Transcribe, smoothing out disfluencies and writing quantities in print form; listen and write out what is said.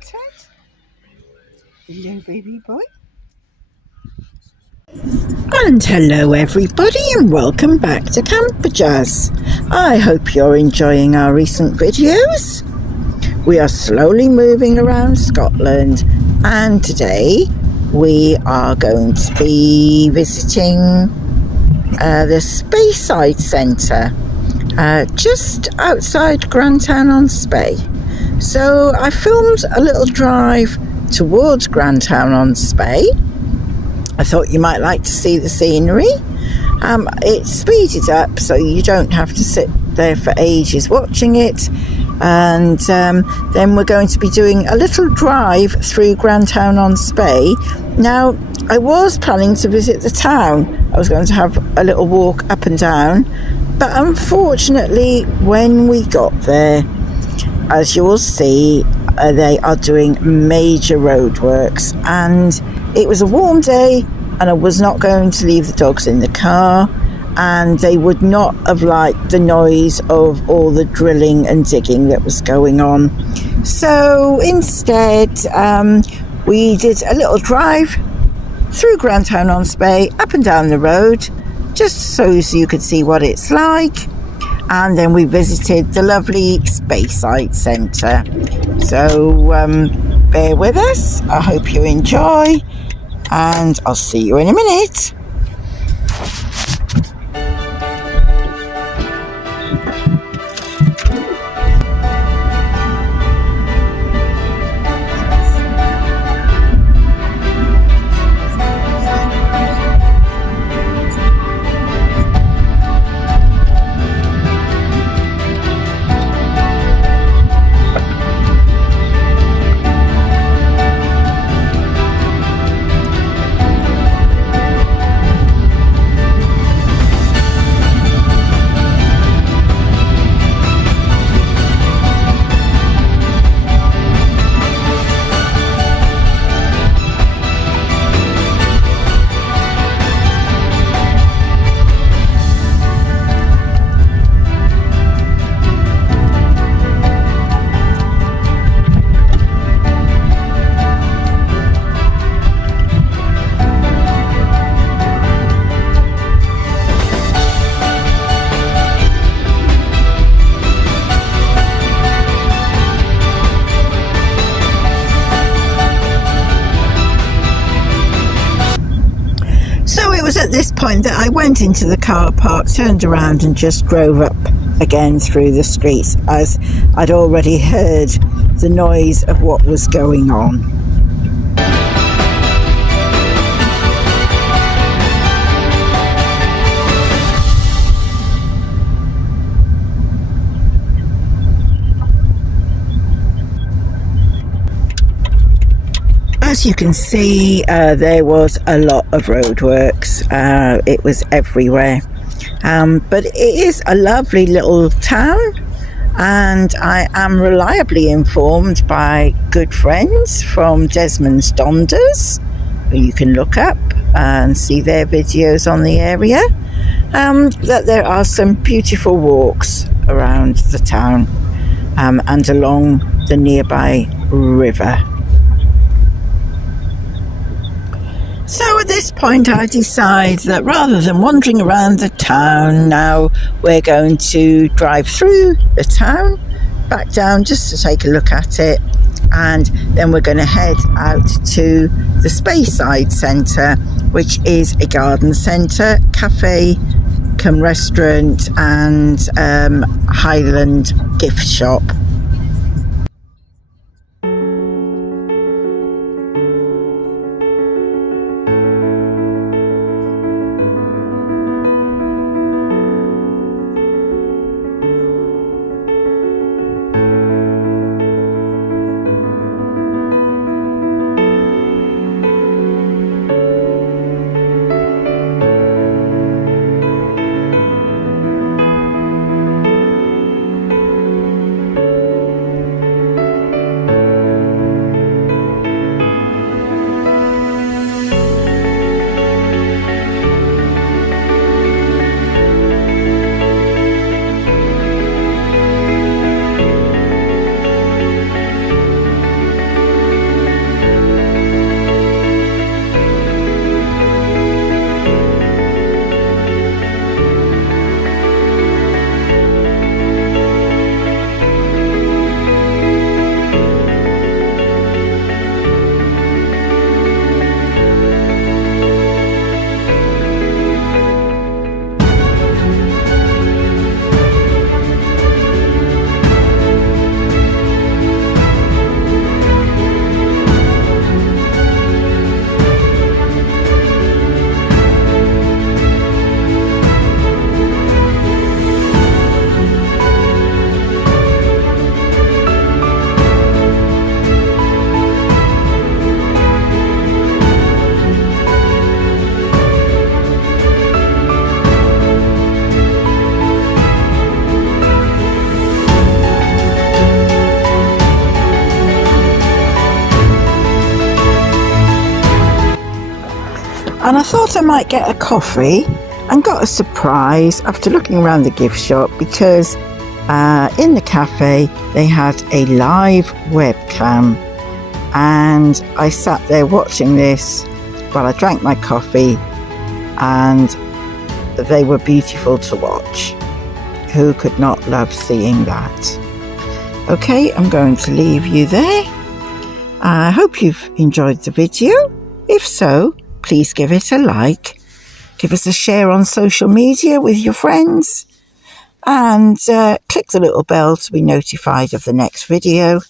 Ted? Hello, baby boy. And hello everybody, and welcome back to Camper Jazz. I hope you're enjoying our recent videos. We are slowly moving around Scotland, and today we are going to be visiting the Speyside Centre, just outside Grantown-on-Spey. So I filmed a little drive towards Grantown-on-Spey. I thought you might like to see the scenery. It's speeded up so you don't have to sit there for ages watching it. And then we're going to be doing a little drive through Grantown-on-Spey. Now, I was planning to visit the town. I was going to have a little walk up and down. But unfortunately, when we got there, as you will see, they are doing major roadworks, and it was a warm day and I was not going to leave the dogs in the car, and they would not have liked the noise of all the drilling and digging that was going on. So instead we did a little drive through Grantown-on-Spey, up and down the road, just so you could see what it's like. And then we visited the lovely Speyside Centre. So bear with us. I hope you enjoy, and I'll see you in a minute. At this point that I went into the car park, turned around and just drove up again through the streets, as I'd already heard the noise of what was going on. As you can see, there was a lot of roadworks. It was everywhere. But it is a lovely little town, and I am reliably informed by good friends from Desmond's Donders, who you can look up and see their videos on the area, that there are some beautiful walks around the town and along the nearby river. So at this point I decide that rather than wandering around the town, now we're going to drive through the town, back down just to take a look at it, and then we're going to head out to the Speyside Centre, which is a garden centre, cafe, come restaurant and Highland gift shop. And I thought I might get a coffee, and got a surprise after looking around the gift shop, because in the cafe they had a live webcam, and I sat there watching this while I drank my coffee, and they were beautiful to watch. Who could not love seeing that? Okay, I'm going to leave you there. I hope you've enjoyed the video. If so, please give it a like, give us a share on social media with your friends, and click the little bell to be notified of the next video.